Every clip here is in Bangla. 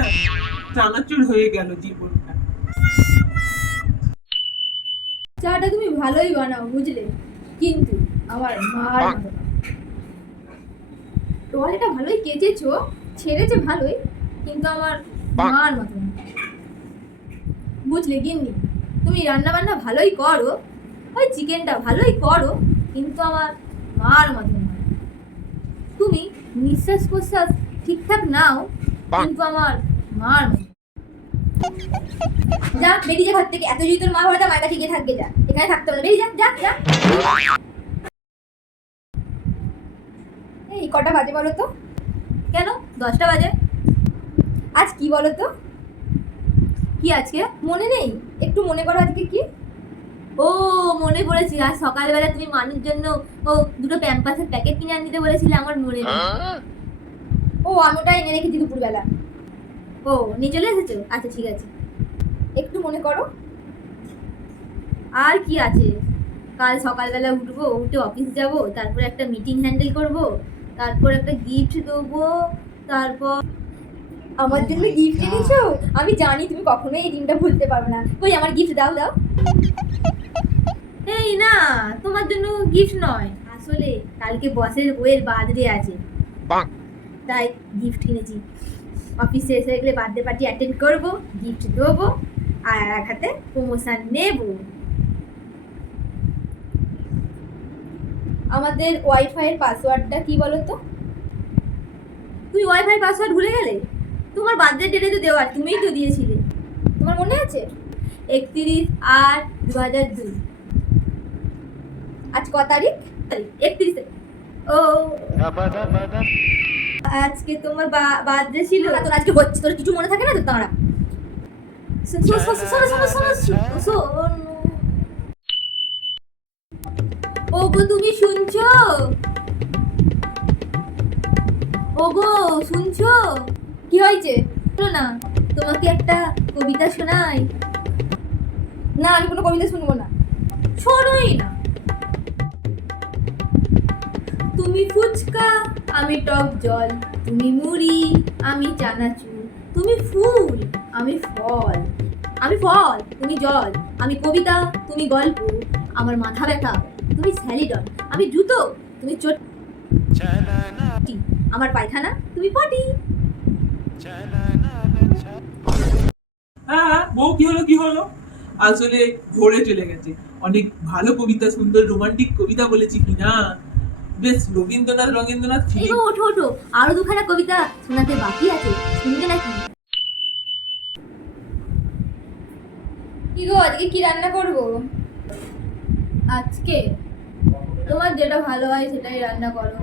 হ্যাঁ, চানাচুর হয়ে গেল জীবনটা। চাটা তুমি ভালোই বানাও বুঝলে, কিন্তু আমার মার মতো না। টোয়ালেটা ভালোই কেচেছো, ছেড়েছে ভালোই, কিন্তু আমার মার মতো না। বুঝলে গিন্নি, তুমি রান্না বান্না ভালোই করো, ওই চিকেনটা ভালোই করো, কিন্তু আমার মার মতো না। তুমি নিঃশ্বাস প্রশ্বাস ঠিকঠাক নাও, কিন্তু আমার মার মতো। যা বেরিয়ে যা ঘর থেকে, এত যদি তোর মা ঘরে মায়ের কাছে গিয়ে থাকবে, যা, এখানে থাকতে হবে না, বেরিয়ে যা যা যা। এই কটা বাজে বলো তো? কেন 10টা বাজে? আজ কি বলো তো? কি আজকে মনে নেই? একটু মনে করো আজকে কি। ও মনে পড়েছি, আজ সকালবেলা তুমি মানুষের জন্য দুটো প্যাম্পাসের প্যাকেট কিনে আনতে বলেছিলে, আমার মনে নেই। ও আমি ওটা এনে রেখেছি দুপুরবেলা। ও নিয়ে চলে এসেছো, আচ্ছা ঠিক আছে। একটু মনে করো। আর কি আছে, কাল সকালবেলা উঠবো, উঠে অফিস যাব, তারপর একটা মিটিং হ্যান্ডেল করব, তারপর একটা গিফট দেবো, তারপর আমার জন্য গিফট এনেছো। আমি জানি তুমি কখনোই এই দিনটা ভুলতে পারবে না। কই আমার গিফট দাও দাও। এই না, তোমার জন্য গিফট নয়, আসলে কালকে বসের বইয়ের বার্থডে আছে, তাই গিফট কিনেছি। অফিসে এসে গেলে বার্থডে পার্টি অ্যাটেন্ড করব, গিফট দেবো, আর এক হাতে প্রমোশন নেব। আমাদের ওয়াইফাইয়ের পাসওয়ার্ডটা কি বলো তো? তুই ওয়াইফাই পাসওয়ার্ড ভুলে গেলে? তোমার বার্থডে ডেটে তো দেওয়ার, তুমিই তো দিয়েছিলে, তোমার মনে আছে? 31/8/2002। আজ ক তারিখ? 31। ও আজকে তোমার বার্থডে ছিল, তোর আজকে হচ্ছে, তোর কিছু মনে থাকে না তো? তাঁরা ওগো তুমি শুনছো? ওগো শুনছো? কি হয়েছে? শোনো না, তোমাকে একটা কবিতা শোনাই। না আমি কোনো কবিতা শুনবো না। শোনোই না। তুমি ফুচকা, আমি টক জল, তুমি মুড়ি, আমি চানাচুর, তুমি ফুল, আমি ফল, আমি ফল, তুমি জল, আমি কবিতা, তুমি গল্প, আমার মাথা ব্যথা, তুমি স্যালিডন, আমি জুতো, তুমি চটি, আমার পায়খানা, তুমি পটি। হ্যাঁ, বউ কি হলো কি হলো, আসলে ঘোরে চলে গেছে। অনেক ভালো কবিতা, সুন্দর রোমান্টিক কবিতা বলেছি কিনা, বেশ রবীন্দ্রনাথ রবীন্দ্রনাথ এই ফিলিং। গো ওঠো ওঠো, আরো দুখানা কবিতা শোনাতে বাকি আছে, শুনবে নাকি? কি গো আজকে কি রান্না করবো? আজকে তোমার যেটা ভালো হয় সেটাই রান্না করো।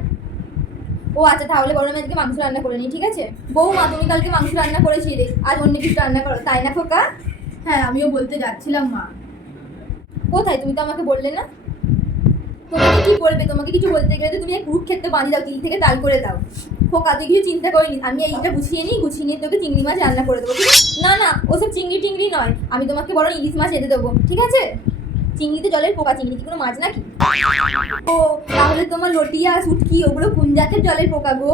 ও আচ্ছা, তাহলে বলো আমি আজকে মাংস রান্না করে নিই, ঠিক আছে? বৌমা তুমি কালকে মাংস রান্না করেছিলে, আজ অন্য কিছু রান্না করো, তাই না খোকা? হ্যাঁ আমিও বলতে যাচ্ছিলাম মা। কোথায়, তুমি তো আমাকে বললে না। তোমাকে কি বলবে, তোমাকে কিছু বলতে গেলে তো তুমি এক কুরুক্ষেত্র বানিয়ে দাও, তিল থেকে তাল করে দাও। খোকা তুই কিছু চিন্তা করিনি, আমি এইটা গুছিয়ে নিই, গুছিয়ে নিয়ে তোকে চিংড়ি মাছ রান্না করে দেবো, ঠিক আছে? না না ওসব চিংড়ি টিংড়ি নয়, আমি তোমাকে বরং ইলিশ মাছ এনে দেবো, ঠিক আছে? চিংড়িতে জলের পোকা, চিংড়ি কি কোনো মাছ নাকি? ও তাহলে তোমার লটিয়া শুটকি ওগুলো কোন জাতের জলের পোকা গো?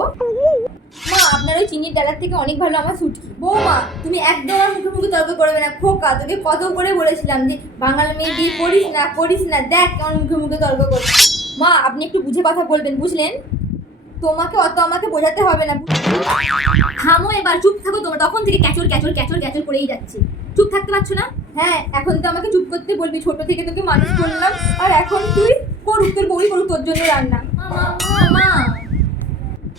মা আপনার ওই চিনির ডালার থেকে অনেক ভালো আমার শুটকি। বৌমা তুমি একদম আমার মুখে মুখে তর্ক করবে না। খোকা তোকে কত করে বলেছিলাম যে বাঙাল মেয়ে বিয়ে করিস না করিস না, দেখ কেমন মুখে মুখে তর্ক করছিস। মা আপনি একটু বুঝে কথা বলবেন, বুঝলেন? তোমাকে অত আমাকে বোঝাতে হবে না। থামো এবার, চুপ থাকো, তোমরা তখন থেকে ক্যাচর ক্যাচর ক্যাচর ক্যাচর করেই যাচ্ছে, চুপ থাকতে পারছো না? হ্যাঁ এখন তো আমাকে চুপ করতে বলবি, ছোট থেকে তোকে মানুষ করলাম, আর এখন তুই করুক, তোর বউই করুক তোর জন্য রান্না। মা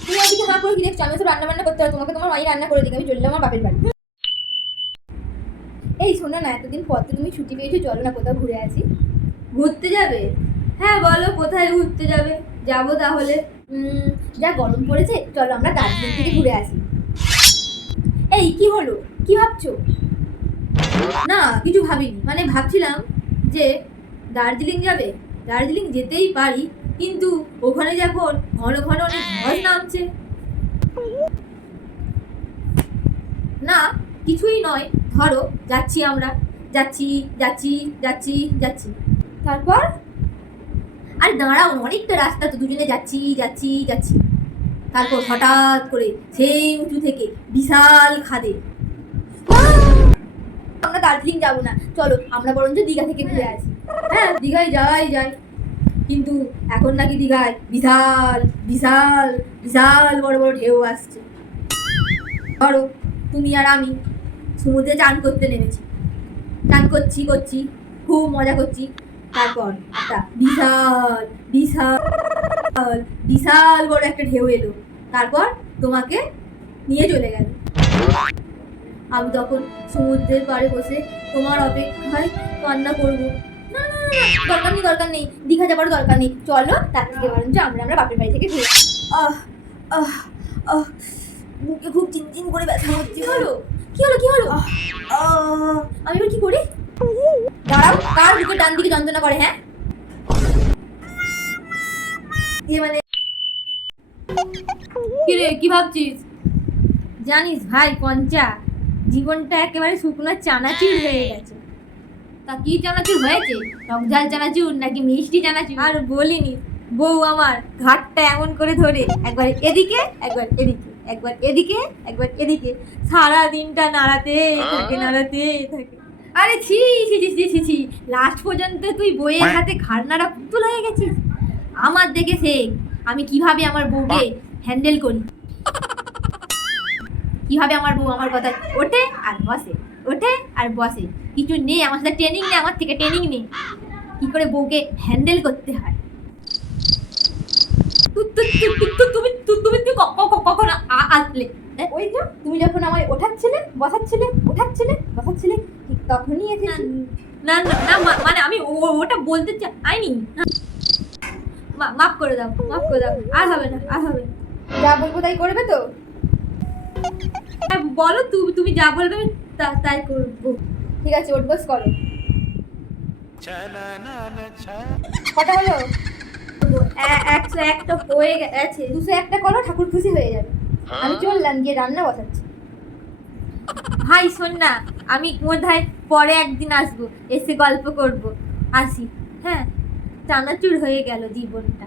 তুমি ওদিকে হাঁ করে কি দেখছো? আমি তো রান্না বান্না করতে পারো, তোমাকে তোমার মাই রান্না করে দিকে আমি চললাম আমার বাপের বাড়ি। এই শোনো না, এতদিন পর তো তুমি ছুটি পেয়েছো, চলো না কোথাও ঘুরে আসি। ঘুরতে যাবে? হ্যাঁ বলো কোথায় ঘুরতে যাবে, যাবো তাহলে। যা গরম পড়েছে, চলো আমরা দার্জিলিং থেকে ঘুরে আসি। এই কি হলো, কি ভাবছো? না কিছু ভাবিনি, মানে ভাবছিলাম যে দার্জিলিং যাবে, দার্জিলিং যেতেই পারি, কিন্তু ওখানে যখন ঘন ঘন অনেক ধস নামছে। না কিছুই নয়, ধরো যাচ্ছি আমরা, যাচ্ছি যাচ্ছি যাচ্ছি যাচ্ছি, তারপর আর দাঁড়াও, অনেকটা রাস্তা তো, দুজনে যাচ্ছি যাচ্ছি যাচ্ছি, তারপর হঠাৎ করে সেই উঁচু থেকে বিশাল খাদে আমরা দার্জিলিং যাবো না, চলো আমরা বরঞ্চ দীঘা থেকে ঘুরে আসি। হ্যাঁ, দীঘায় যাওয়াই যায়, কিন্তু এখন নাকি দীঘায় বিশাল বিশাল বিশাল বড় বড় ঢেউ আসছে। ধরো তুমি আর আমি সমুদ্রে চান করতে নেমেছি, চান করছি খুব মজা করছি, তারপর একটা বিশাল বিশাল বিশাল বড় একটা ঢেউ এলো, তারপর তোমাকে নিয়ে চলে গেল। আমি তখন সমুদ্রের পাড়ে বসে তোমার অপেক্ষায় কান্না করবো। না না না না, দরকার নেই, দীঘা যাবার দরকার নেই, চলো তার থেকে বরঞ্চ আমরা বাপের বাড়ি থেকে ঘুরে আহ আহ আহ বুকে খুব চিনচিন করে ব্যথা হচ্ছে। কি হলো আমি এবার কি করি? দাঁড়াও, কার বুকে ডান দিকে যন্ত্রণা করে? হ্যাঁ, মানে কি রে, কি ভাবছিস? জানিস ভাই পঞ্চা, জীবনটা একেবারে শুকনো চানাচুর হয়ে গেছে। তা কি চানাচুর হয়েছে? টকঝাল চানাচুর নাকি মিষ্টি চানাচুর? আর বলিনি, বউ আমার ঘাটটা এমন করে ধরে একবার এদিকে একবার এদিকে, একবার এদিকে একবার এদিকে, সারা দিনটা নাড়াতে থাকে। আরে ছি ছি ছি ছি ছি ছি, লাস্ট পর্যন্ত তুই বইয়ের হাতে ঘাড় নাড়া পুতুল হয়ে গেছিস। আমার দেখে শেখ আমি কিভাবে আমার বউকে হ্যান্ডেল করি, কিভাবে আমার বউ আমার কথায় ওঠে আর বসে। কিছু নেই আমার সাথে ট্রেনিং নেই, আমার থেকে ট্রেনিং নেই কি করে বউকে হ্যান্ডেল করতে হয়। তুমি কখন আসলে? ওই তো তুমি যখন আমায় ওঠাচ্ছিলে বসাচ্ছিলে ঠিক তখনই এসেছি। না না না, মানে আমি ওটা বলতে চাইনি। মাফ করে দাও, আর হবে না। যা বলবো তাই করবে তো? বলো, তুমি যা বলবে তাই করবো। ঠিক আছে, ওঠ বস করো। কটা হলো? 101 তো হয়ে গেছে, 201টা করো, ঠাকুর খুশি হয়ে যাবে। আমি চললাম, গিয়ে রান্না বসাচ্ছি। ভাই শোন না, আমি বোধহয় পরে একদিন আসবো, এসে গল্প করবো। আসি। হ্যাঁ, চানাচুর হয়ে গেল জীবনটা।